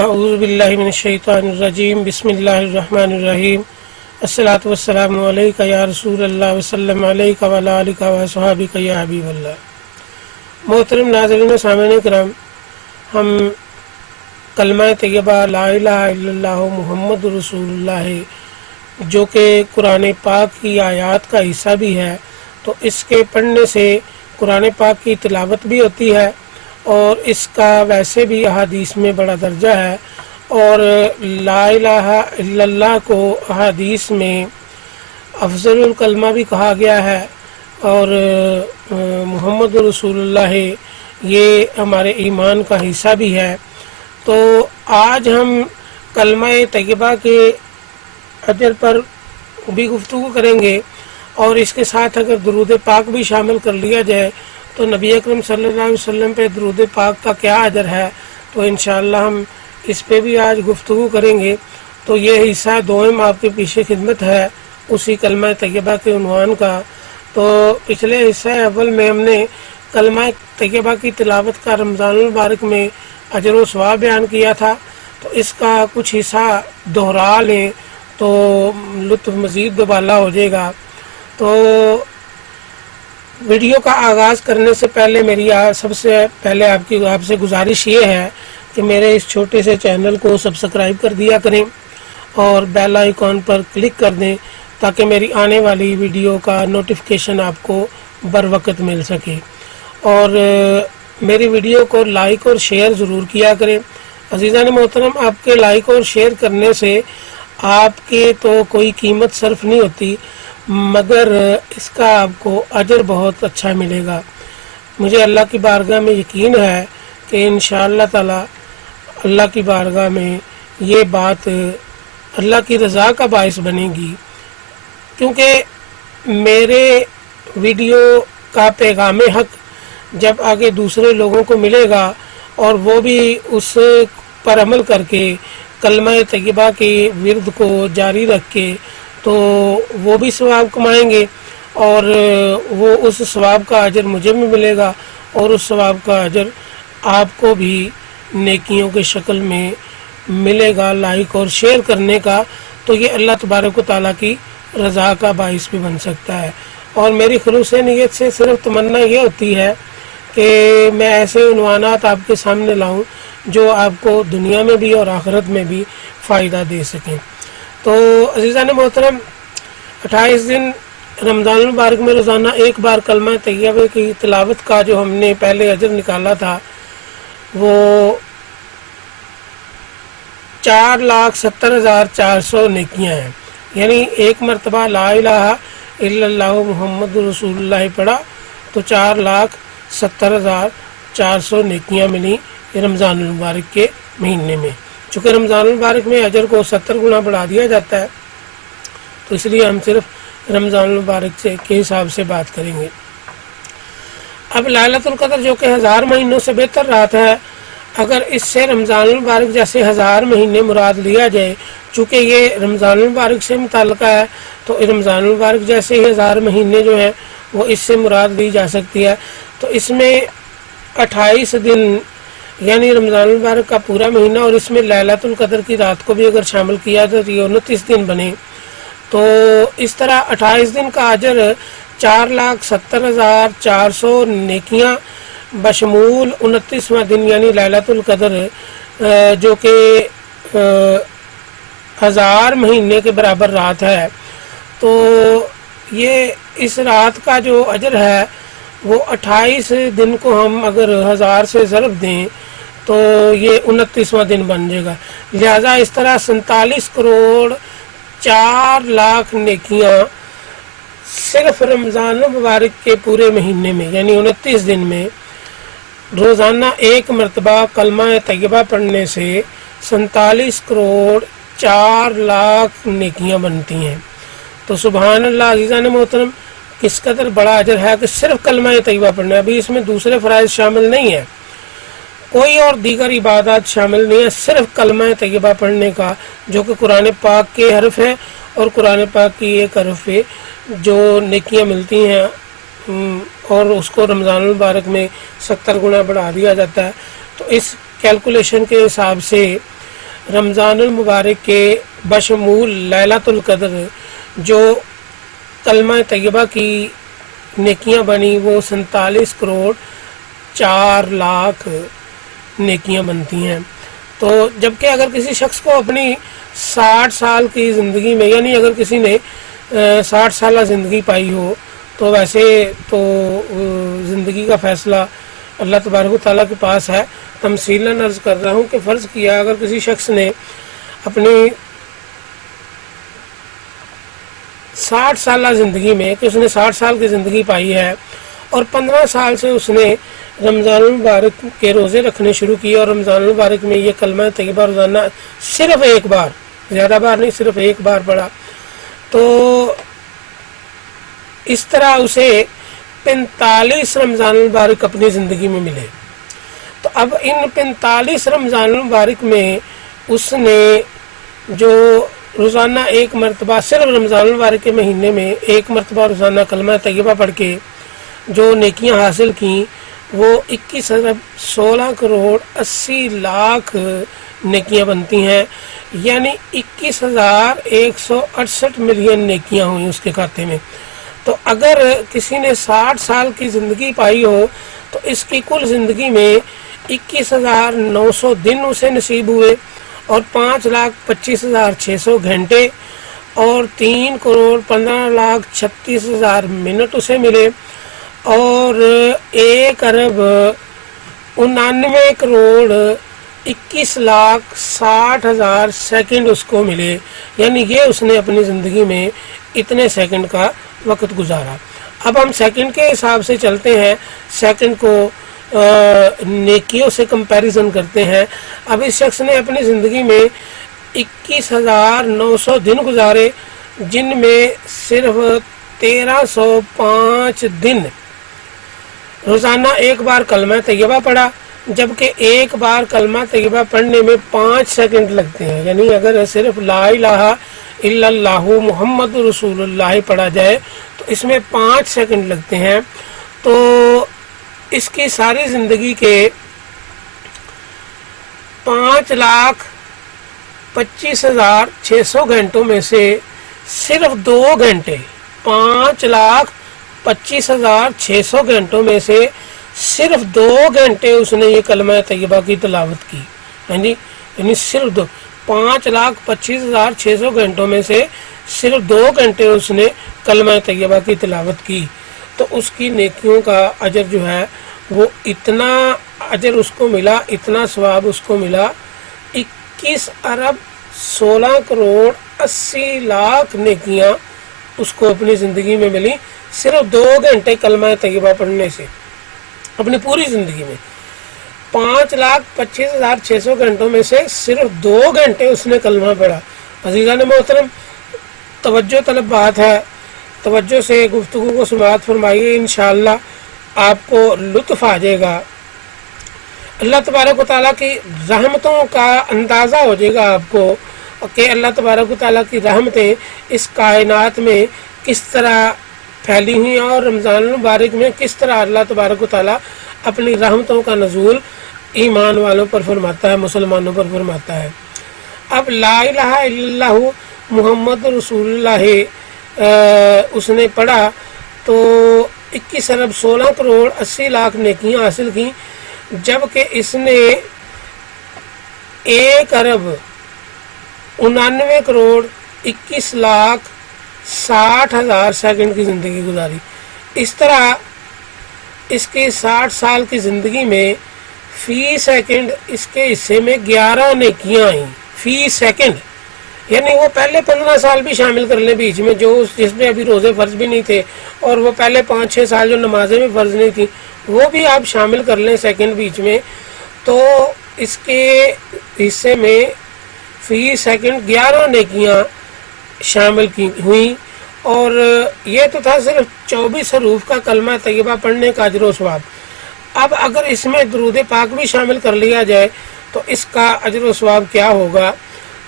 اعوذ باللہ من الشیطان الرجیم بسم اللہ الرحمن الرحیم الصلاۃ والسلام علیکہ یا رسول اللہ وسلم علیکہ وعلی آلکہ وصحابکہ یا حبیب اللہ۔ محترم ناظرین و سامعین کرام، ہم کلمہ طیبہ لا الہ الا اللہ محمد رسول اللہ جو کہ قرآن پاک کی آیات کا حصہ بھی ہے، تو اس کے پڑھنے سے قرآن پاک کی تلاوت بھی ہوتی ہے اور اس کا ویسے بھی احادیث میں بڑا درجہ ہے، اور لا الہ الا اللہ کو احادیث میں افضل الکلمہ بھی کہا گیا ہے، اور محمد رسول اللہ یہ ہمارے ایمان کا حصہ بھی ہے۔ تو آج ہم کلمہ طیبہ کے اجر پر بھی گفتگو کریں گے، اور اس کے ساتھ اگر درود پاک بھی شامل کر لیا جائے تو نبی اکرم صلی اللہ علیہ وسلم پہ درود پاک کا کیا اجر ہے، تو انشاءاللہ ہم اس پہ بھی آج گفتگو کریں گے۔ تو یہ حصہ دوئم آپ کے پیچھے خدمت ہے اسی کلمہ طیبہ کے عنوان کا۔ تو پچھلے حصہ اول میں ہم نے کلمہ طیبہ کی تلاوت کا رمضان المبارک میں اجر و ثواب بیان کیا تھا، تو اس کا کچھ حصہ دہرا لیں تو لطف مزید دوبالا ہو جائے گا۔ تو ویڈیو کا آغاز کرنے سے پہلے میری سب سے پہلے آپ سے گزارش یہ ہے کہ میرے اس چھوٹے سے چینل کو سبسکرائب کر دیا کریں اور بیل آئیکن پر کلک کر دیں تاکہ میری آنے والی ویڈیو کا نوٹیفیکیشن آپ کو بر وقت مل سکے، اور میری ویڈیو کو لائک اور شیئر ضرور کیا کریں۔ عزیزان محترم، آپ کے لائک اور شیئر کرنے سے آپ کے تو کوئی قیمت صرف نہیں ہوتی، مگر اس کا آپ کو اجر بہت اچھا ملے گا۔ مجھے اللہ کی بارگاہ میں یقین ہے کہ انشاءاللہ تعالی اللہ کی بارگاہ میں یہ بات اللہ کی رضا کا باعث بنے گی، کیونکہ میرے ویڈیو کا پیغام حق جب آگے دوسرے لوگوں کو ملے گا اور وہ بھی اس پر عمل کر کے کلمہ طیبہ کے ورد کو جاری رکھ کے تو وہ بھی ثواب کمائیں گے، اور وہ اس ثواب کا اجر مجھے بھی ملے گا، اور اس ثواب کا اجر آپ کو بھی نیکیوں کے شکل میں ملے گا لائک اور شیئر کرنے کا۔ تو یہ اللہ تبارک و تعالیٰ کی رضا کا باعث بھی بن سکتا ہے، اور میری خلوص نیت سے صرف تمنا یہ ہوتی ہے کہ میں ایسے عنوانات آپ کے سامنے لاؤں جو آپ کو دنیا میں بھی اور آخرت میں بھی فائدہ دے سکیں۔ تو عزیزان محترم، 28 دن رمضان المبارک میں روزانہ ایک بار کلمہ طیبہ کی تلاوت کا جو ہم نے پہلے اجر نکالا تھا وہ 4,70,400 نیکیاں ہیں، یعنی ایک مرتبہ لا الہ الا اللہ محمد رسول اللہ پڑھا تو 4,70,400 نیکیاں ملیں رمضان المبارک کے مہینے میں۔ چونکہ رمضان المبارک میں اجر کو 70 گنا بڑھا دیا جاتا ہے، تو اس لیے ہم صرف رمضان المبارک کے حساب سے بات کریں گے۔ اب لیلۃ القدر جو کہ 1000 مہینوں سے بہتر رات ہے، اگر اس سے رمضان المبارک جیسے 1000 مہینے مراد لیا جائے، چونکہ یہ رمضان المبارک سے متعلقہ ہے تو رمضان المبارک جیسے ہی 1000 مہینے جو ہیں وہ اس سے مراد لی جا سکتی ہے۔ تو اس میں 28 دن یعنی رمضان المبارک کا پورا مہینہ، اور اس میں لیلۃ القدر کی رات کو بھی اگر شامل کیا جائے تو یہ 29 دن بنے، تو اس طرح 28 دن کا اجر 4,70,400 نیکیاں بشمول 29واں دن یعنی لیلۃ القدر جو کہ 1000 مہینے کے برابر رات ہے، تو یہ اس رات کا جو اجر ہے وہ 28 دن کو ہم اگر 1000 سے ضرب دیں تو یہ 29واں دن بن جائے گا۔ لہذا اس طرح 47 کروڑ 4 لاکھ نیکیاں صرف رمضان المبارک کے پورے مہینے میں یعنی 29 دن میں روزانہ ایک مرتبہ کلمہ طیبہ پڑھنے سے 47 کروڑ 4 لاکھ نیکیاں بنتی ہیں۔ تو سبحان اللہ عزیزان محترم، کس قدر بڑا اجر ہے کہ صرف کلمہ طیبہ پڑھنا ہے۔ ابھی اس میں دوسرے فرائض شامل نہیں ہیں، کوئی اور دیگر عبادات شامل نہیں ہے، صرف کلمہ طیبہ پڑھنے کا جو کہ قرآن پاک کے حرف ہے، اور قرآن پاک کی ایک حرف پہ جو نیکیاں ملتی ہیں اور اس کو رمضان المبارک میں 70 گنا بڑھا دیا جاتا ہے۔ تو اس کیلکولیشن کے حساب سے رمضان المبارک کے بشمول لیلۃ القدر جو کلمہ طیبہ کی نیکیاں بنی وہ 47 کروڑ 4 لاکھ نیکیاں بنتی ہیں۔ تو جبکہ اگر کسی شخص کو اپنی 60 سال کی زندگی میں، یعنی اگر کسی نے 60 سالہ زندگی پائی ہو، تو ویسے تو زندگی کا فیصلہ اللہ تبارک و تعالیٰ کے پاس ہے۔ تمثیلاً عرض کر رہا ہوں کہ فرض کیا اگر کسی شخص نے اپنی 60 سالہ زندگی میں، کہ اس نے 60 سال کی زندگی پائی ہے اور 15 سال سے اس نے رمضان المبارک کے روزے رکھنے شروع کیے، اور رمضان المبارک میں یہ کلمہ طیبہ روزانہ صرف ایک بار، زیادہ بار نہیں، صرف ایک بار پڑھا، تو اس طرح اسے 45 رمضان المبارک اپنی زندگی میں ملے۔ تو اب ان 45 رمضان المبارک میں اس نے جو روزانہ ایک مرتبہ، صرف رمضان المبارک کے مہینے میں ایک مرتبہ روزانہ کلمہ طیبہ پڑھ کے جو نیکیاں حاصل کیں، وہ 21 ارب 16 کروڑ 80 لاکھ نیکیاں بنتی ہیں، یعنی 21,168 ملین نیکیاں ہوئیں اس کے کھاتے میں۔ تو اگر کسی نے 60 سال کی زندگی پائی ہو تو اس کی کل زندگی میں 21,900 دن اسے نصیب ہوئے، اور 5,25,600 گھنٹے، اور 3 کروڑ 15 لاکھ 36,000 منٹ اسے ملے، اور 1 ارب 99 کروڑ 21 لاکھ 60,000 سیکنڈ اس کو ملے، یعنی یہ اس نے اپنی زندگی میں اتنے سیکنڈ کا وقت گزارا۔ اب ہم سیکنڈ کے حساب سے چلتے ہیں، سیکنڈ کو نیکیوں سے کمپیریزن کرتے ہیں۔ اب اس شخص نے اپنی زندگی میں 21,900 دن گزارے، جن میں صرف 1,305 دن روزانہ ایک بار کلمہ طیبہ پڑھا، جبکہ ایک بار کلمہ طیبہ پڑھنے میں 5 سیکنڈ لگتے ہیں، یعنی اگر صرف لا الہ الا اللہ محمد رسول اللہ پڑھا جائے تو اس میں 5 سیکنڈ لگتے ہیں۔ تو اس کی ساری زندگی کے 5,25,600 گھنٹوں میں سے صرف 2 گھنٹے، 5,25,600 گھنٹوں میں سے صرف 2 گھنٹے اس نے یہ کلمہ طیبہ کی تلاوت کی، یعنی صرف 5,25,600 گھنٹوں میں سے صرف 2 گھنٹے اس نے کلمہ طیبہ کی تلاوت کی، تو اس کی نیکیوں کا اجر جو ہے وہ اتنا اجر اس کو ملا، اتنا ثواب اس کو ملا، 21 ارب 16 کروڑ 80 لاکھ نیکیاں اس کو اپنی زندگی میں ملی، صرف 2 گھنٹے کلمہ طیبہ پڑھنے سے اپنی پوری زندگی میں۔ 5,25,600 گھنٹوں میں سے صرف 2 گھنٹے اس نے کلمہ پڑھا۔ عزیزان محترم، توجہ طلب بات ہے، توجہ سے گفتگو کو سماعت فرمائیے، انشاءاللہ آپ کو لطف آ جائے گا، اللہ تبارک و تعالیٰ کی رحمتوں کا اندازہ ہو جائے گا آپ کو کہ اللہ تبارک و تعالیٰ کی رحمتیں اس کائنات میں کس طرح پھیلی ہوئی ہیں، اور رمضان المبارک میں کس طرح اللہ تبارک و تعالیٰ اپنی رحمتوں کا نزول ایمان والوں پر فرماتا ہے، مسلمانوں پر فرماتا ہے۔ اب لا الہ الا اللہ محمد رسول اللہ اس نے پڑھا تو 21 ارب 16 کروڑ 80 لاکھ نیکیاں حاصل کی، جبکہ اس نے 1 ارب 99 کروڑ 21 لاکھ 60,000 سیکنڈ کی زندگی گزاری۔ اس طرح اس کی 60 سال کی زندگی میں فی سیکنڈ اس کے حصے میں 11 نیکیاں آئیں فی سیکنڈ، یعنی وہ پہلے 15 سال بھی شامل کر لیں بیچ میں، جو جس میں ابھی روزے فرض بھی نہیں تھے، اور وہ پہلے 5-6 سال جو نمازیں بھی فرض نہیں تھیں وہ بھی آپ شامل کر لیں سیکنڈ بیچ میں، تو اس کے حصے میں فی سیکنڈ 11 نیکیاں شامل کی ہوئیں، اور یہ تو تھا صرف 24 حروف کا کلمہ طیبہ پڑھنے کا اجر و ثواب۔ اب اگر اس میں درود پاک بھی شامل کر لیا جائے تو اس کا اجر و ثواب کیا ہوگا،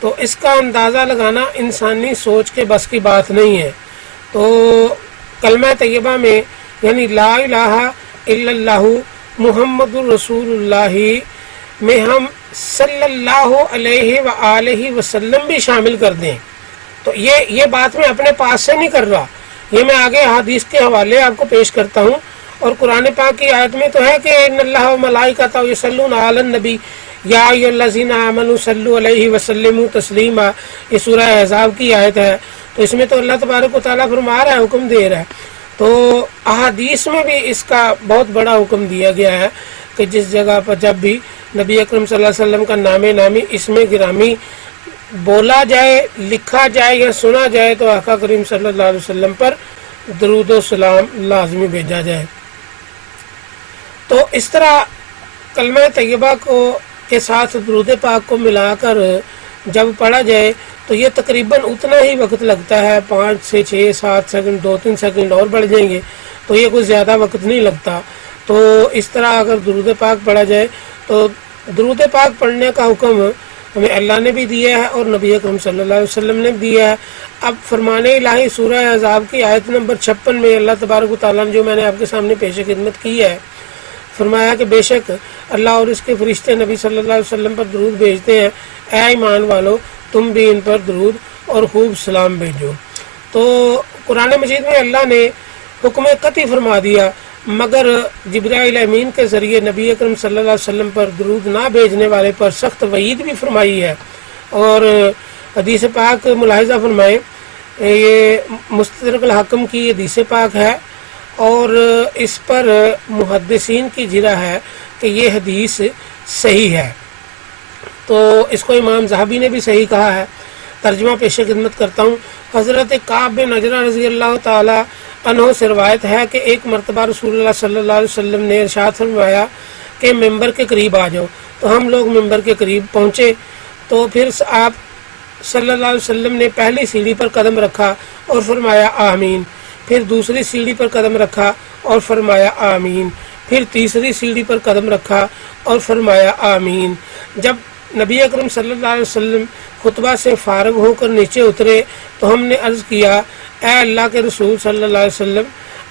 تو اس کا اندازہ لگانا انسانی سوچ کے بس کی بات نہیں ہے۔ تو کلمہ طیبہ میں یعنی لا الہ الا اللہ محمد رسول اللہ میں ہم صلی اللہ علیہ وآلہ وسلم بھی شامل کر دیں. تو یہ بات میں اپنے پاس سے نہیں کر رہا، یہ میں آگے حدیث کے حوالے آپ کو پیش کرتا ہوں. اور قرآن پاک کی آیت میں تو ہے کہ ان اللہ و ملائکتہ یصلون علی النبی یا ایھا الذین آمنوا صلوا علیہ وسلموا تسلیما. یہ سورہ احزاب کی آیت ہے. تو اس میں تو اللہ تبارک و تعالیٰ فرما رہا ہے، حکم دے رہا ہے. تو احادیث میں بھی اس کا بہت بڑا حکم دیا گیا ہے کہ جس جگہ پر جب بھی نبی اکرم صلی اللہ علیہ وسلم کا نام نامی اسم گرامی بولا جائے، لکھا جائے یا سنا جائے تو آقا کریم صلی اللہ علیہ وسلم پر درود و سلام لازمی بھیجا جائے. تو اس طرح کلمہ طیبہ کو کے ساتھ درود پاک کو ملا کر جب پڑھا جائے تو یہ تقریباً اتنا ہی وقت لگتا ہے، 5 سے 6 7 سیکنڈ، 2-3 سیکنڈ اور بڑھ جائیں گے تو یہ کوئی زیادہ وقت نہیں لگتا. تو اس طرح اگر درود پاک پڑھا جائے تو درود پاک پڑھنے کا حکم ہمیں اللہ نے بھی دیا ہے اور نبی اکرم صلی اللہ علیہ وسلم نے بھی دیا ہے. اب فرمان الہی سورہ احزاب کی آیت نمبر 56 میں اللہ تبارک و تعالیٰ نے جو میں نے آپ کے سامنے پیش خدمت کی ہے، فرمایا کہ بے شک اللہ اور اس کے فرشتے نبی صلی اللہ علیہ وسلم پر درود بھیجتے ہیں، اے ایمان والو تم بھی ان پر درود اور خوب سلام بھیجو. تو قرآن مجید میں اللہ نے حکم قطعی فرما دیا، مگر جبرائیل امین کے ذریعے نبی اکرم صلی اللہ علیہ وسلم پر درود نہ بھیجنے والے پر سخت وعید بھی فرمائی ہے. اور حدیث پاک ملاحظہ فرمائیں، یہ مستدرک الحاکم کی حدیث پاک ہے اور اس پر محدثین کی جرح ہے کہ یہ حدیث صحیح ہے. تو اس کو امام ذہبی نے بھی صحیح کہا ہے. ترجمہ پیش خدمت کرتا ہوں. حضرت کعب بن عجرہ رضی اللہ تعالی عنہ سے روایت ہے کہ ایک مرتبہ رسول اللہ صلی اللہ علیہ وسلم نے ارشاد فرمایا کہ ممبر کے قریب آ جاؤ. تو ہم لوگ ممبر کے قریب پہنچے تو پھر آپ صلی اللہ علیہ وسلم نے پہلی سیڑھی پر قدم رکھا اور فرمایا آمین. پھر دوسری سیڑھی پر قدم رکھا اور فرمایا آمین. پھر تیسری سیڑھی پر قدم رکھا اور فرمایا آمین. جب نبی اکرم صلی اللہ علیہ وسلم خطبہ سے فارغ ہو کر نیچے اترے تو ہم نے عرض کیا، اے اللہ کے رسول صلی اللہ علیہ وسلم،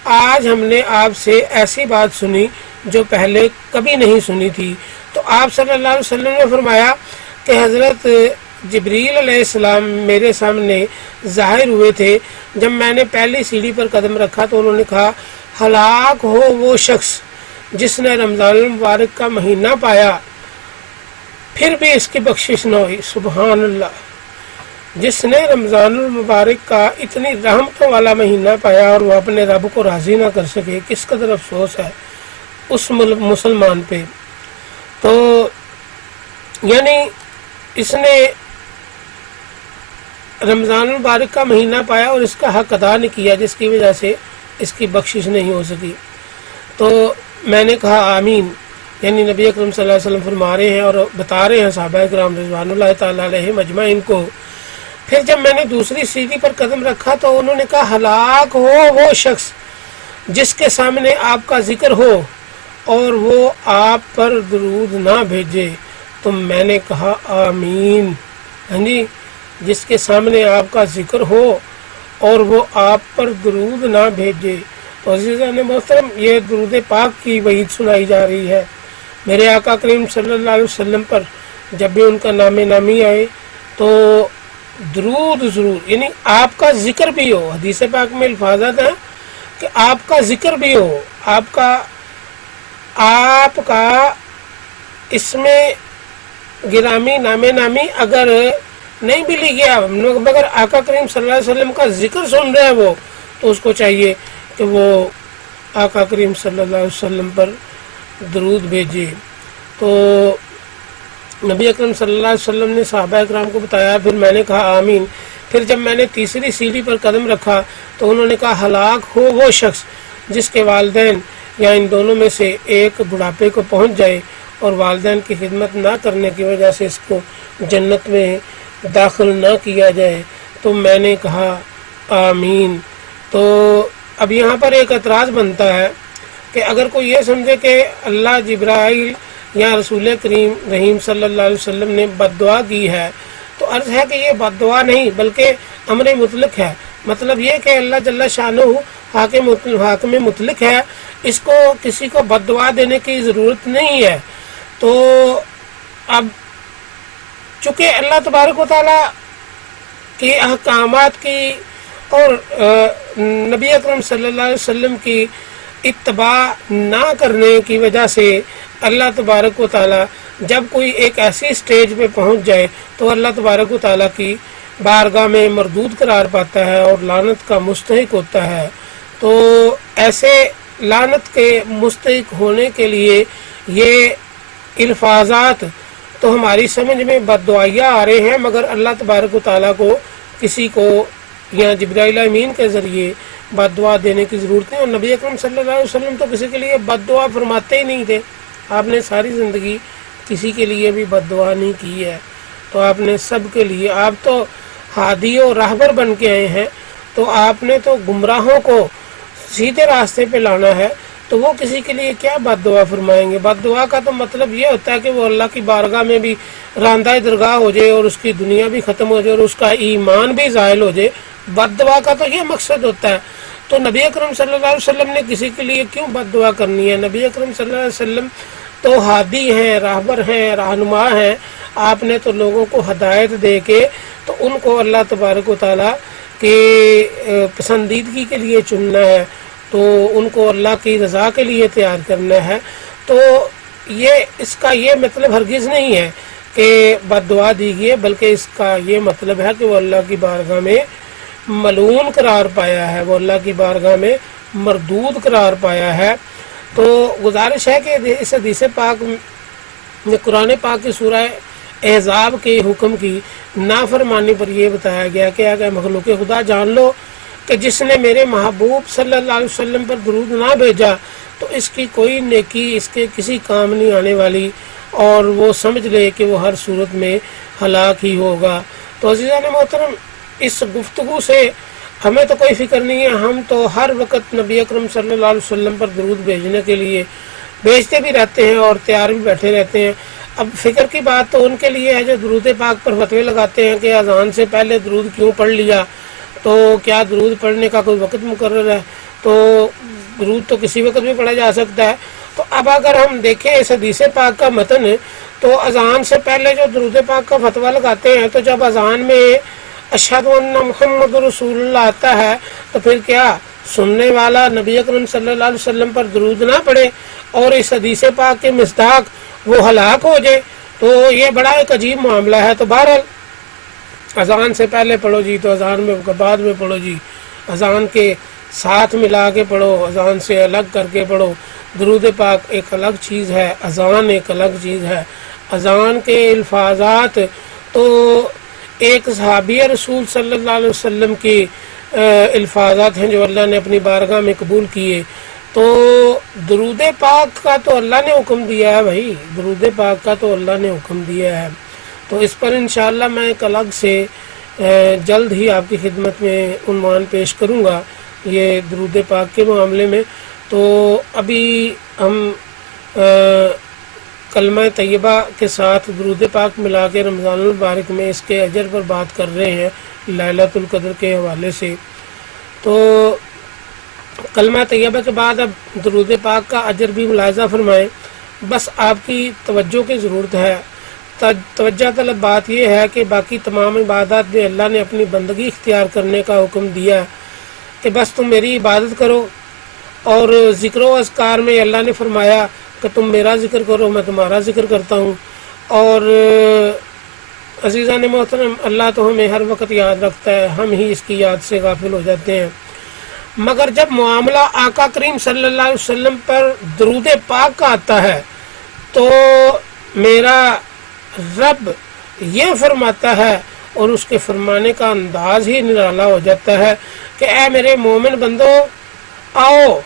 آج ہم نے آپ سے ایسی بات سنی جو پہلے کبھی نہیں سنی تھی. تو آپ صلی اللہ علیہ وسلم نے فرمایا کہ حضرت جبریل علیہ السلام میرے سامنے ظاہر ہوئے تھے. جب میں نے پہلی سیڑھی پر قدم رکھا تو انہوں نے کہا، ہلاک ہو وہ شخص جس نے رمضان المبارک کا مہینہ پایا پھر بھی اس کی بخشش نہ ہوئی. سبحان اللہ. جس نے رمضان المبارک کا اتنی رحمتوں والا مہینہ پایا اور وہ اپنے رب کو راضی نہ کر سکے، کس قدر افسوس ہے اس مسلمان پہ. تو یعنی اس نے رمضان المبارک کا مہینہ پایا اور اس کا حق ادا نہیں کیا، جس کی وجہ سے اس کی بخشش نہیں ہو سکی. تو میں نے کہا آمین. یعنی نبی اکرم صلی اللہ علیہ وسلم فرما رہے ہیں اور بتا رہے ہیں صحابہ کرام رضوان اللہ تعالیٰ علیہ مجمعین کو. پھر جب میں نے دوسری سیڑھی پر قدم رکھا تو انہوں نے کہا، ہلاک ہو وہ شخص جس کے سامنے آپ کا ذکر ہو اور وہ آپ پر درود نہ بھیجے. تو میں نے کہا آمین. ہاں جی، جس کے سامنے آپ کا ذکر ہو اور وہ آپ پر درود نہ بھیجے. تو عزیزان محترم، یہ درود پاک کی وعید سنائی جا رہی ہے. میرے آقا کریم صلی اللہ علیہ وسلم پر جب بھی ان کا نام نامی آئے تو درود ضرور، یعنی آپ کا ذکر بھی ہو. حدیث پاک میں الفاظات ہیں کہ آپ کا ذکر بھی ہو، آپ کا اس میں گرامی نام نامی اگر نہیں بھی لی گیا مگر آقا کریم صلی اللہ علیہ وسلم کا ذکر سن رہے ہیں وہ، تو اس کو چاہیے کہ وہ آقا کریم صلی اللہ علیہ وسلم پر درود بھیجے. تو نبی اکرم صلی اللہ علیہ وسلم نے صحابہ اکرام کو بتایا. پھر میں نے کہا آمین. پھر جب میں نے تیسری سیڑھی پر قدم رکھا تو انہوں نے کہا، ہلاک ہو وہ شخص جس کے والدین یا ان دونوں میں سے ایک بڑھاپے کو پہنچ جائے اور والدین کی خدمت نہ کرنے کی وجہ سے اس کو جنت میں داخل نہ کیا جائے. تو میں نے کہا آمین. تو اب یہاں پر ایک اعتراض بنتا ہے کہ اگر کوئی یہ سمجھے کہ اللہ جبرائیل یا رسول کریم رحیم صلی اللہ علیہ وسلم نے بد دعا کی ہے، تو عرض ہے کہ یہ بد دعا نہیں بلکہ امر مطلق ہے. مطلب یہ کہ اللہ جل شانہ حاکم مطلق ہے، اس کو کسی کو بد دعا دینے کی ضرورت نہیں ہے. تو اب چونکہ اللہ تبارک و تعالیٰ کے احکامات کی اور نبی اکرم صلی اللہ علیہ وسلم کی اتباع نہ کرنے کی وجہ سے اللہ تبارک و تعالیٰ جب کوئی ایک ایسی سٹیج پہ پہنچ جائے تو اللہ تبارک و تعالیٰ کی بارگاہ میں مردود قرار پاتا ہے اور لعنت کا مستحق ہوتا ہے۔ تو ایسے لعنت کے مستحق ہونے کے لیے یہ الفاظات تو ہماری سمجھ میں بد دعائیاں آ رہے ہیں، مگر اللہ تبارک و تعالیٰ کو کسی کو یا جبرائیل امین کے ذریعے بد دعا دینے کی ضرورت ہے۔ اور نبی اکرم صلی اللہ علیہ وسلم تو کسی کے لیے بد دعا فرماتے ہی نہیں تھے، آپ نے ساری زندگی کسی کے لیے بھی بد دعا نہیں کی ہے، تو آپ نے سب کے لیے، آپ تو ہادی و راہبر بن کے آئے ہیں، تو آپ نے تو گمراہوں کو سیدھے راستے پہ لانا ہے، تو وہ کسی کے لیے کیا بد دعا فرمائیں گے؟ بد دعا کا تو مطلب یہ ہوتا ہے کہ وہ اللہ کی بارگاہ میں بھی راندہ درگاہ ہو جائے اور اس کی دنیا بھی ختم ہو جائے اور اس کا ایمان بھی زائل ہو جائے۔ بد دعا کا تو یہ مقصد ہوتا ہے۔ تو نبی اکرم صلی اللہ علیہ وسلم نے کسی کے لیے کیوں بد دعا کرنی ہے؟ نبی اکرم صلی اللہ علیہ وسلم تو ہادی ہیں، راہبر ہیں، رہنما ہیں، آپ نے تو لوگوں کو ہدایت دے کے تو ان کو اللہ تبارک و تعالیٰ کے پسندیدگی کے لیے چننا ہے، تو ان کو اللہ کی رضا کے لیے تیار کرنا ہے۔ تو اس کا یہ مطلب ہرگز نہیں ہے کہ بد دعا دی گئی ہے، بلکہ اس کا یہ مطلب ہے کہ وہ اللہ کی بارگاہ میں ملعون قرار پایا ہے، وہ اللہ کی بارگاہ میں مردود قرار پایا ہے۔ تو گزارش ہے کہ اس حدیث پاک میں قرآن پاک کی سورہ احزاب کے حکم کی نافرمانی پر یہ بتایا گیا کہ اگر مخلوق خدا جان لو کہ جس نے میرے محبوب صلی اللہ علیہ وسلم پر درود نہ بھیجا تو اس کی کوئی نیکی اس کے کسی کام نہیں آنے والی، اور وہ سمجھ لے کہ وہ ہر صورت میں ہلاک ہی ہوگا۔ تو عزیزان محترم، اس گفتگو سے ہمیں تو کوئی فکر نہیں ہے، ہم تو ہر وقت نبی اکرم صلی اللہ علیہ وسلم پر درود بھیجنے کے لیے بھیجتے بھی رہتے ہیں اور تیار بھی بیٹھے رہتے ہیں۔ اب فکر کی بات تو ان کے لیے ہے جو درود پاک پر فتوے لگاتے ہیں کہ اذان سے پہلے درود کیوں پڑھ لیا، تو کیا درود پڑھنے کا کوئی وقت مقرر ہے؟ تو درود تو کسی وقت بھی پڑھا جا سکتا ہے۔ تو اب اگر ہم دیکھیں اس حدیث پاک کا متن، تو اذان سے پہلے جو درود پاک کا فتویٰ لگاتے ہیں، تو جب اذان میں اشہد ان محمد رسول اللہ آتا ہے تو پھر کیا سننے والا نبی اکرم صلی اللہ علیہ وسلم پر درود نہ پڑھے اور اس حدیث پاک کے مصداق وہ ہلاک ہو جائے؟ تو یہ بڑا ایک عجیب معاملہ ہے۔ تو بہرحال اذان سے پہلے پڑھو جی، تو اذان میں بعد میں پڑھو جی، اذان کے ساتھ ملا کے پڑھو، اذان سے الگ کر کے پڑھو۔ درود پاک ایک الگ چیز ہے، اذان ایک الگ چیز ہے۔ اذان کے الفاظات تو ایک صحابی رسول صلی اللہ علیہ وسلم کی الفاظات ہیں جو اللہ نے اپنی بارگاہ میں قبول کیے۔ تو درود پاک کا تو اللہ نے حکم دیا ہے بھائی، درود پاک کا تو اللہ نے حکم دیا ہے۔ تو اس پر انشاءاللہ میں ایک الگ سے جلد ہی آپ کی خدمت میں عنوان پیش کروں گا یہ درود پاک کے معاملے میں۔ تو ابھی ہم کلمہ طیبہ کے ساتھ درود پاک ملا کے رمضان المبارک میں اس کے اجر پر بات کر رہے ہیں لیلۃ القدر کے حوالے سے۔ تو کلمہ طیبہ کے بعد اب درود پاک کا اجر بھی ملاحظہ فرمائیں۔ بس آپ کی توجہ کی ضرورت ہے۔ توجہ طلب بات یہ ہے کہ باقی تمام عبادات میں اللہ نے اپنی بندگی اختیار کرنے کا حکم دیا کہ بس تم میری عبادت کرو، اور ذکر و اذکار میں اللہ نے فرمایا کہ تم میرا ذکر کرو میں تمہارا ذکر کرتا ہوں۔ اور عزیزان محترم، اللہ تو ہمیں ہر وقت یاد رکھتا ہے، ہم ہی اس کی یاد سے غافل ہو جاتے ہیں۔ مگر جب معاملہ آقا کریم صلی اللہ علیہ وسلم پر درود پاک کا آتا ہے تو میرا رب یہ فرماتا ہے، اور اس کے فرمانے کا انداز ہی نرالا ہو جاتا ہے کہ اے میرے مومن بندو، آؤ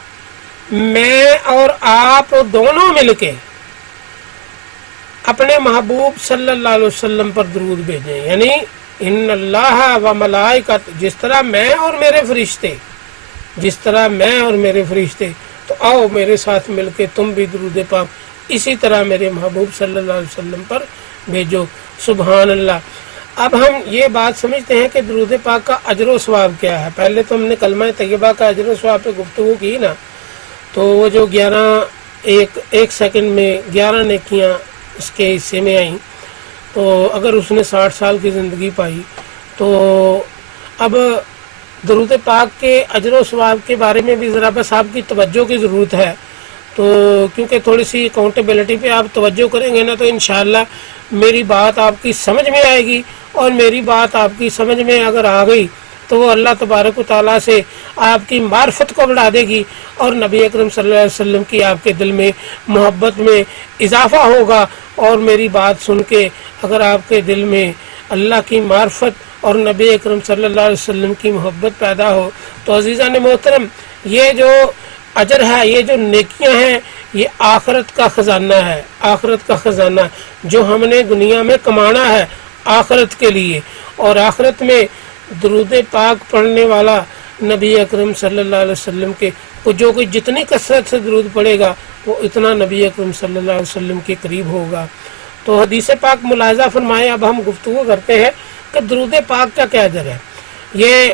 میں اور آپ دونوں مل کے اپنے محبوب صلی اللہ علیہ وسلم پر درود بھیجیں۔ یعنی ان اللہ و ملائکۃ، جس طرح میں اور میرے فرشتے، تو آؤ میرے ساتھ مل کے تم بھی درود پاک اسی طرح میرے محبوب صلی اللہ علیہ وسلم پر بھیجو۔ سبحان اللہ۔ اب ہم یہ بات سمجھتے ہیں کہ درود پاک کا اجر و ثواب کیا ہے۔ پہلے تو ہم نے کلمہ طیبہ کا اجر و ثواب پہ گفتگو کی نا، تو وہ جو ایک سیکنڈ میں 11 نیکیاں اس کے حصے میں آئیں، تو اگر اس نے 60 سال کی زندگی پائی تو اب درود پاک کے اجر و ثواب کے بارے میں بھی ذرا بس آپ کی توجہ کی ضرورت ہے. تو کیونکہ تھوڑی سی اکاؤنٹیبلٹی پہ آپ توجہ کریں گے نا تو انشاءاللہ میری بات آپ کی سمجھ میں آئے گی، اور میری بات آپ کی سمجھ میں اگر آ گئی تو وہ اللہ تبارک و تعالیٰ سے آپ کی معرفت کو بڑھا دے گی، اور نبی اکرم صلی اللہ علیہ وسلم کی آپ کے دل میں محبت میں اضافہ ہوگا. اور میری بات سن کے اگر آپ کے دل میں اللہ کی معرفت اور نبی اکرم صلی اللہ علیہ وسلم کی محبت پیدا ہو تو عزیزان محترم، یہ جو اجر ہے، یہ جو نیکیاں ہیں، یہ آخرت کا خزانہ ہے. آخرت کا خزانہ جو ہم نے دنیا میں کمانا ہے آخرت کے لیے، اور آخرت میں درود پاک پڑھنے والا نبی اکرم صلی اللہ علیہ وسلم کے جو کوئی جتنی کثرت سے درود پڑھے گا وہ اتنا نبی اکرم صلی اللہ علیہ وسلم کے قریب ہوگا. تو حدیث پاک ملاحظہ فرمائیں. اب ہم گفتگو کرتے ہیں کہ درود پاک کا کیا اجر ہے. یہ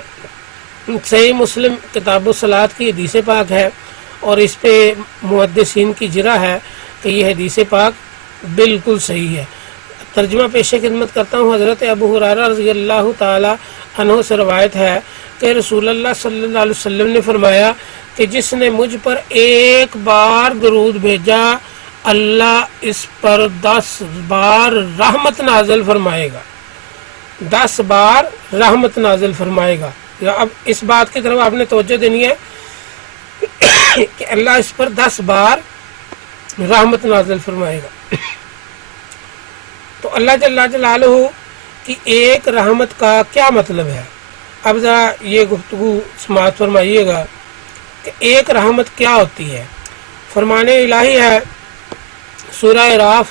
صحیح مسلم کتاب الصلاۃ کی حدیث پاک ہے، اور اس پہ محدثین کی جرح ہے کہ یہ حدیث پاک بالکل صحیح ہے. ترجمہ پیش خدمت کرتا ہوں. حضرت ابو ہریرہ رضی اللہ تعالی عنہ سے روایت ہے کہ رسول اللہ صلی اللہ علیہ وسلم نے فرمایا کہ جس نے مجھ پر ایک بار درود بھیجا اللہ اس پر 10 بار رحمت نازل فرمائے گا. 10 بار رحمت نازل فرمائے گا. اب اس بات کی طرف آپ نے توجہ دینی ہے کہ اللہ اس پر 10 بار رحمت نازل فرمائے گا. تو اللہ جل جلالہ کی ایک رحمت کا کیا مطلب ہے؟ اب ذرا یہ گفتگو سماعت فرمائیے گا کہ ایک رحمت کیا ہوتی ہے. فرمان الہی ہے سورہ اعراف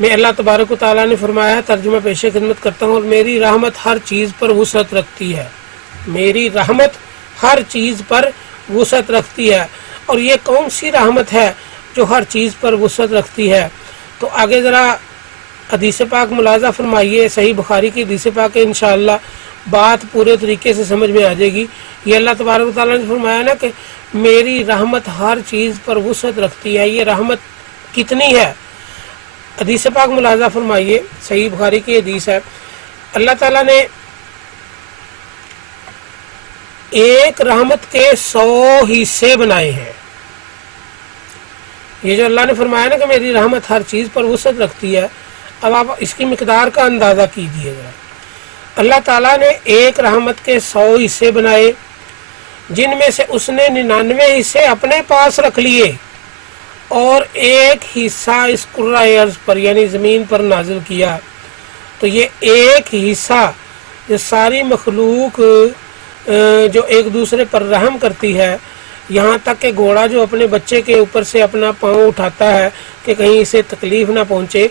میں اللہ تبارک و تعالیٰ نے فرمایا ہے، ترجمہ پیش خدمت کرتا ہوں، اور میری رحمت ہر چیز پر وسعت رکھتی ہے. میری رحمت ہر چیز پر وسعت رکھتی ہے. اور یہ کون سی رحمت ہے جو ہر چیز پر وسعت رکھتی ہے؟ تو آگے ذرا حدیث پاک ملاحظہ فرمائیے. صحیح بخاری کی حدیث پاک ہے، انشاءاللہ بات پورے طریقے سے سمجھ میں آ جائے گی. یہ اللہ تبارک و تعالیٰ نے فرمایا نا کہ میری رحمت ہر چیز پر وسعت رکھتی ہے. یہ رحمت کتنی ہے؟ حدیث پاک ملاحظہ فرمائیے. صحیح بخاری کی حدیث ہے. اللہ تعالیٰ نے ایک رحمت کے 100 حصے بنائے ہیں. یہ جو اللہ نے فرمایا نا کہ میری رحمت ہر چیز پر وسعت رکھتی ہے، اب آپ اس کی مقدار کا اندازہ کیجیے گا. اللہ تعالیٰ نے ایک رحمت کے 100 حصے بنائے، جن میں سے اس نے 99 حصے اپنے پاس رکھ لیے اور ایک حصہ اس کرۂ ارض پر یعنی زمین پر نازل کیا. تو یہ ایک حصہ جو ساری مخلوق جو ایک دوسرے پر رحم کرتی ہے، یہاں تک کہ گھوڑا جو اپنے بچے کے اوپر سے اپنا پاؤں اٹھاتا ہے کہ کہیں اسے تکلیف نہ پہنچے،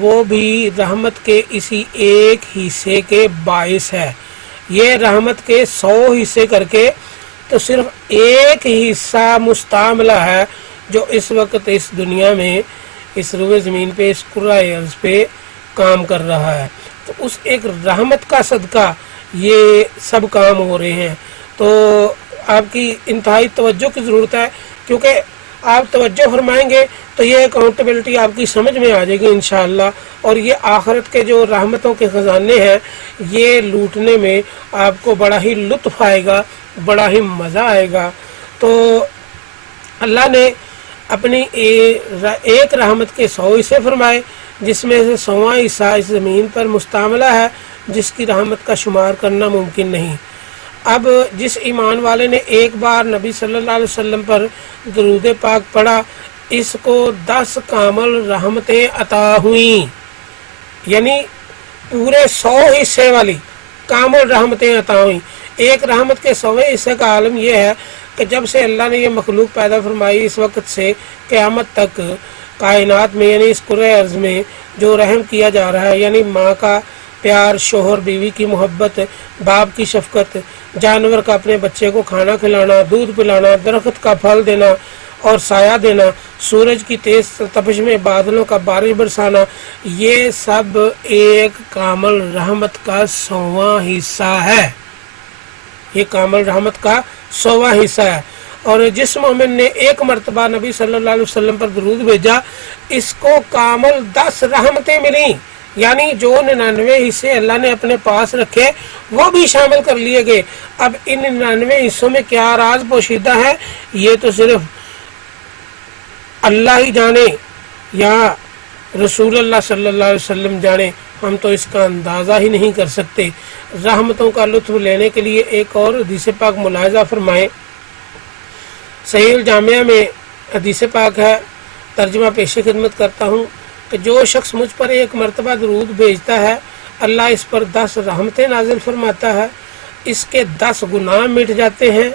وہ بھی رحمت کے اسی ایک حصے کے باعث ہے. یہ رحمت کے 100 حصے کر کے تو صرف ایک حصہ مستعملہ ہے جو اس وقت اس دنیا میں اس روئے زمین پہ اس کرۂ ارض پہ کام کر رہا ہے. تو اس ایک رحمت کا صدقہ یہ سب کام ہو رہے ہیں. تو آپ کی انتہائی توجہ کی ضرورت ہے، کیونکہ آپ توجہ فرمائیں گے تو یہ اکاؤنٹیبلٹی آپ کی سمجھ میں آ جائے گی انشاءاللہ. اور یہ آخرت کے جو رحمتوں کے خزانے ہیں یہ لوٹنے میں آپ کو بڑا ہی لطف آئے گا، بڑا ہی مزہ آئے گا. تو اللہ نے اپنی ایک رحمت کے 100 حصے فرمائے، جس میں سے 100واں حصہ اس زمین پر مستعملہ ہے جس کی رحمت کا شمار کرنا ممکن نہیں. اب جس ایمان والے نے ایک بار نبی صلی اللہ علیہ وسلم پر درود پاک پڑھا، اس کو 10 کامل رحمتیں عطا ہوئیں، یعنی پورے 100 حصے والی کامل رحمتیں عطا ہوئیں. ایک رحمت کے 100ویں حصے کا عالم یہ ہے کہ جب سے اللہ نے یہ مخلوق پیدا فرمائی اس وقت سے قیامت تک کائنات میں یعنی اس کرۂ ارض میں جو رحم کیا جا رہا ہے، یعنی ماں کا پیار، شوہر بیوی کی محبت، باپ کی شفقت، جانور کا اپنے بچے کو کھانا کھلانا، دودھ پلانا، درخت کا پھل دینا اور سایہ دینا، سورج کی تیز تپش میں بادلوں کا بارش برسانا، یہ سب ایک کامل رحمت کا 100واں حصہ ہے. یہ کامل رحمت کا 100واں حصہ ہے. اور جس مومن نے ایک مرتبہ نبی صلی اللہ علیہ وسلم پر درود بھیجا، اس کو کامل 10 رحمتیں ملیں. یعنی جو 99 حصے اللہ نے اپنے پاس رکھے وہ بھی شامل کر لیے گئے۔ اب ان 99 حصوں میں کیا راز پوشیدہ ہے یہ تو صرف اللہ ہی جانے یا رسول اللہ صلی اللہ علیہ وسلم جانے، ہم تو اس کا اندازہ ہی نہیں کر سکتے۔ رحمتوں کا لطف لینے کے لیے ایک اور حدیث پاک ملاحظہ فرمائیں۔ صحیح الجامعہ میں حدیث پاک ہے، ترجمہ پیش خدمت کرتا ہوں کہ جو شخص مجھ پر ایک مرتبہ درود بھیجتا ہے اللہ اس پر 10 رحمتیں نازل فرماتا ہے، اس کے 10 گناہ مٹ جاتے ہیں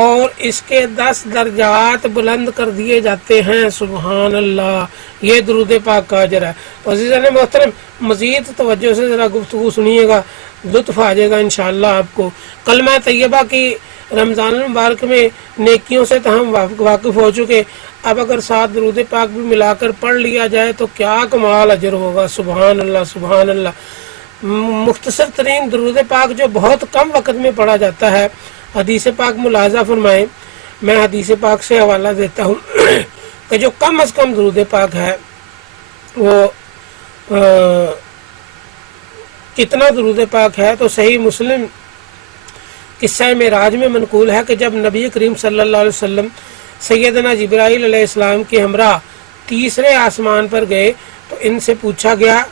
اور اس کے 10 درجات بلند کر دیے جاتے ہیں۔ سبحان اللہ، یہ درود پاک کا اجر ہے۔ تو عزیزان محترم، مزید توجہ سے ذرا گفتگو سنیے گا، لطف آ جائے گا انشاءاللہ آپ کو۔ کلمہ طیبہ کی رمضان المبارک میں نیکیوں سے تو ہم واقف ہو چکے، اب اگر ساتھ درود پاک بھی ملا کر پڑھ لیا جائے تو کیا کمال اجر ہوگا۔ سبحان اللہ سبحان اللہ۔ مختصر ترین درود پاک جو بہت کم وقت میں پڑھا جاتا ہے، حدیث پاک ملاحظہ فرمائیں۔ میں حدیث پاک سے حوالہ دیتا ہوں کہ جو کم از کم درود پاک ہے وہ کتنا درود پاک ہے، تو صحیح مسلم قصہ معراج میں منقول ہے کہ جب نبی کریم صلی اللہ علیہ وسلم سیدنا جبرائیل علیہ السلام کے ہمراہ تیسرے آسمان پر گئے تو ان سے پوچھا گیا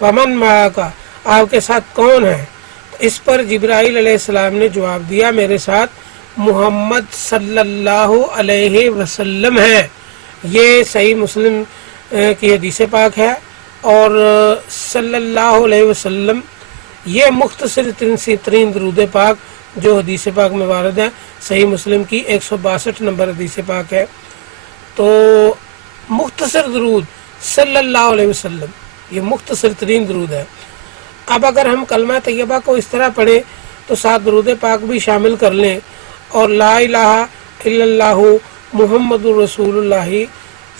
ومن معاکا، آپ کے ساتھ کون ہے؟ تو اس پر جبرائیل علیہ السلام نے جواب دیا میرے ساتھ محمد صلی اللہ علیہ وسلم ہے۔ یہ صحیح مسلم کی حدیث پاک ہے، اور صلی اللہ علیہ وسلم یہ مختصر ترین درود پاک جو حدیث پاک میں وارد ہے، صحیح مسلم کی 162 نمبر حدیث پاک ہے۔ تو مختصر درود صلی اللہ علیہ وسلم یہ مختصر ترین درود ہے۔ اب اگر ہم کلمہ طیبہ کو اس طرح پڑھیں تو ساتھ درود پاک بھی شامل کر لیں، اور لا الہ الا اللہ محمد رسول اللہ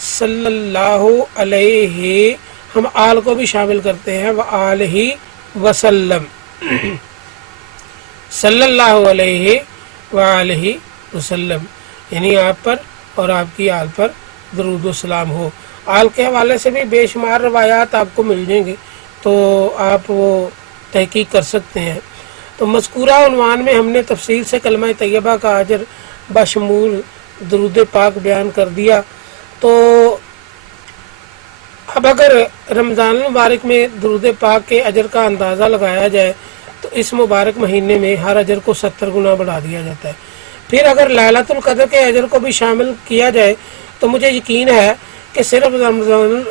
صلی اللہ علیہ، ہم آل کو بھی شامل کرتے ہیں، وآلہ وسلم، صلی اللہ علیہ وآلہ وسلم، یعنی آپ پر اور آپ کی آل پر درود و سلام ہو۔ آل کے حوالے سے بھی بے شمار روایات آپ کو مل جائیں گے، تو آپ وہ تحقیق کر سکتے ہیں۔ تو مذکورہ عنوان میں ہم نے تفصیل سے کلمہ طیبہ کا اجر بشمول درود پاک بیان کر دیا۔ تو اب اگر رمضان المبارک میں درود پاک کے اجر کا اندازہ لگایا جائے تو اس مبارک مہینے میں ہر اجر کو 70 گنا بڑھا دیا جاتا ہے۔ پھر اگر لیلۃ القدر کے اجر کو بھی شامل کیا جائے تو مجھے یقین ہے کہ صرف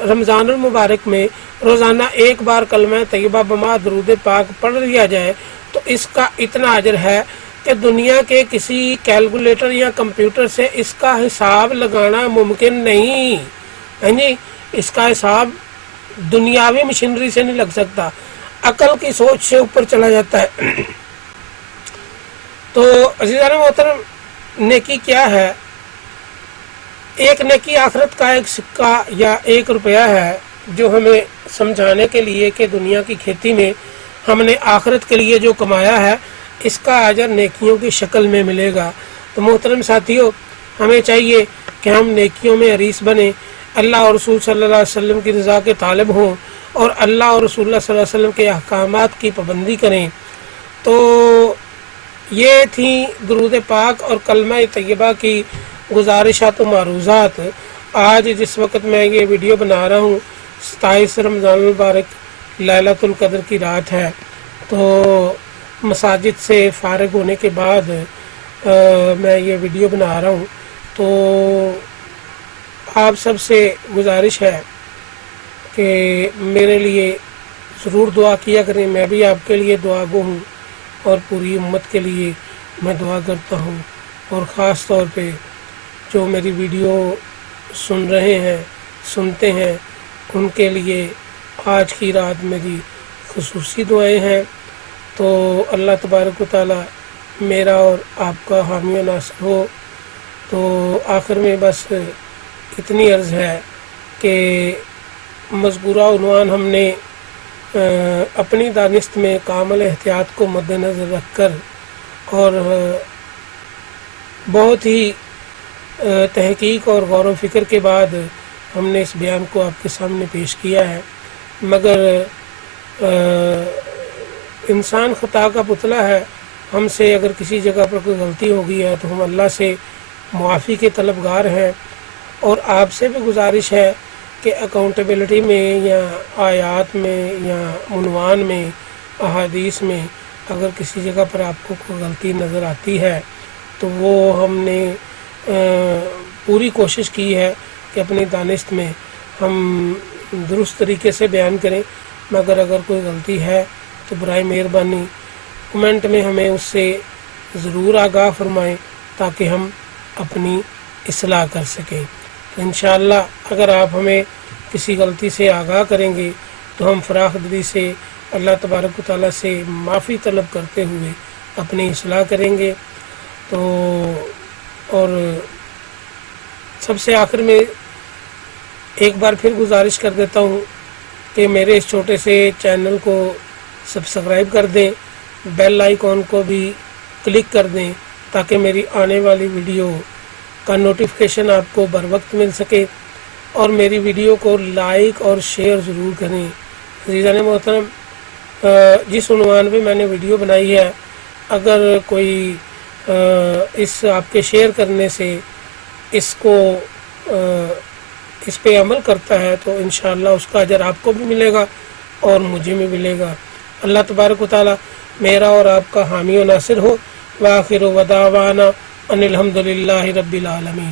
رمضان المبارک میں روزانہ ایک بار کلمہ طیبہ بما درود پاک پڑھ لیا جائے تو اس کا اتنا اجر ہے کہ دنیا کے کسی کیلکولیٹر یا کمپیوٹر سے اس کا حساب لگانا ممکن نہیں، یعنی اس کا حساب دنیاوی مشینری سے نہیں لگ سکتا، عقل کی سوچ سے اوپر چلا جاتا ہے۔ تو عزیزان محترم، نیکی کیا ہے؟ ایک نیکی آخرت کا ایک سکہ یا 1 روپیہ ہے جو ہمیں سمجھانے کے لیے کہ دنیا کی کھیتی میں ہم نے آخرت کے لیے جو کمایا ہے اس کا اجر نیکیوں کی شکل میں ملے گا۔ تو محترم ساتھیوں، ہمیں چاہیے کہ ہم نیکیوں میں حریص بنیں، اللہ اور رسول صلی اللہ علیہ وسلم کی رضا کے طالب ہوں، اور اللہ اور رسول اللہ صلی اللہ علیہ وسلم کے احکامات کی پابندی کریں۔ تو یہ تھیں درود پاک اور کلمہ طیبہ کی گزارشات و معروضات۔ آج جس وقت میں یہ ویڈیو بنا رہا ہوں 27 رمضان المبارک لیلۃ القدر کی رات ہے، تو مساجد سے فارغ ہونے کے بعد میں یہ ویڈیو بنا رہا ہوں۔ تو آپ سب سے گزارش ہے کہ میرے لیے ضرور دعا کیا کریں، میں بھی آپ کے لیے دعا گو ہوں اور پوری امت کے لیے میں دعا کرتا ہوں، اور خاص طور پہ جو میری ویڈیو سن رہے ہیں سنتے ہیں ان کے لیے آج کی رات میری خصوصی دعائیں ہیں۔ تو اللہ تبارک و تعالی میرا اور آپ کا حامی و ناصر ہو۔ تو آخر میں بس اتنی عرض ہے کہ مذکورہ عنوان ہم نے اپنی دانست میں کامل احتیاط کو مد نظر رکھ کر اور بہت ہی تحقیق اور غور و فکر کے بعد ہم نے اس بیان کو آپ کے سامنے پیش کیا ہے، مگر انسان خطا کا پتلا ہے، ہم سے اگر کسی جگہ پر کوئی غلطی ہو گئی ہے تو ہم اللہ سے معافی کے طلبگار ہیں، اور آپ سے بھی گزارش ہے کہ اکاؤنٹیبلٹی میں یا آیات میں یا عنوان میں، احادیث میں اگر کسی جگہ پر آپ کو کوئی غلطی نظر آتی ہے تو وہ ہم نے پوری کوشش کی ہے کہ اپنی دانست میں ہم درست طریقے سے بیان کریں، مگر اگر کوئی غلطی ہے تو برائے مہربانی کمنٹ میں ہمیں اس سے ضرور آگاہ فرمائیں تاکہ ہم اپنی اصلاح کر سکیں۔ تو انشاءاللہ اگر آپ ہمیں کسی غلطی سے آگاہ کریں گے تو ہم فراخ دلی سے اللہ تبارک و تعالیٰ سے معافی طلب کرتے ہوئے اپنی اصلاح کریں گے۔ تو اور سب سے آخر میں ایک بار پھر گزارش کر دیتا ہوں کہ میرے اس چھوٹے سے چینل کو سبسکرائب کر دیں، بیل آئیکن کو بھی کلک کر دیں تاکہ میری آنے والی ویڈیو کا نوٹیفیکیشن آپ کو بر وقت مل سکے، اور میری ویڈیو کو لائک اور شیئر ضرور کریں۔ عزیزان محترم، جس عنوان پہ میں نے ویڈیو بنائی ہے، اگر کوئی اس آپ کے شیئر کرنے سے اس پہ عمل کرتا ہے تو انشاءاللہ اس کا اجر آپ کو بھی ملے گا اور مجھے بھی ملے گا۔ اللہ تبارک و تعالی میرا اور آپ کا حامی و ناصر ہو۔ وآخر دعوانا ان الحمد للہ رب العالمین۔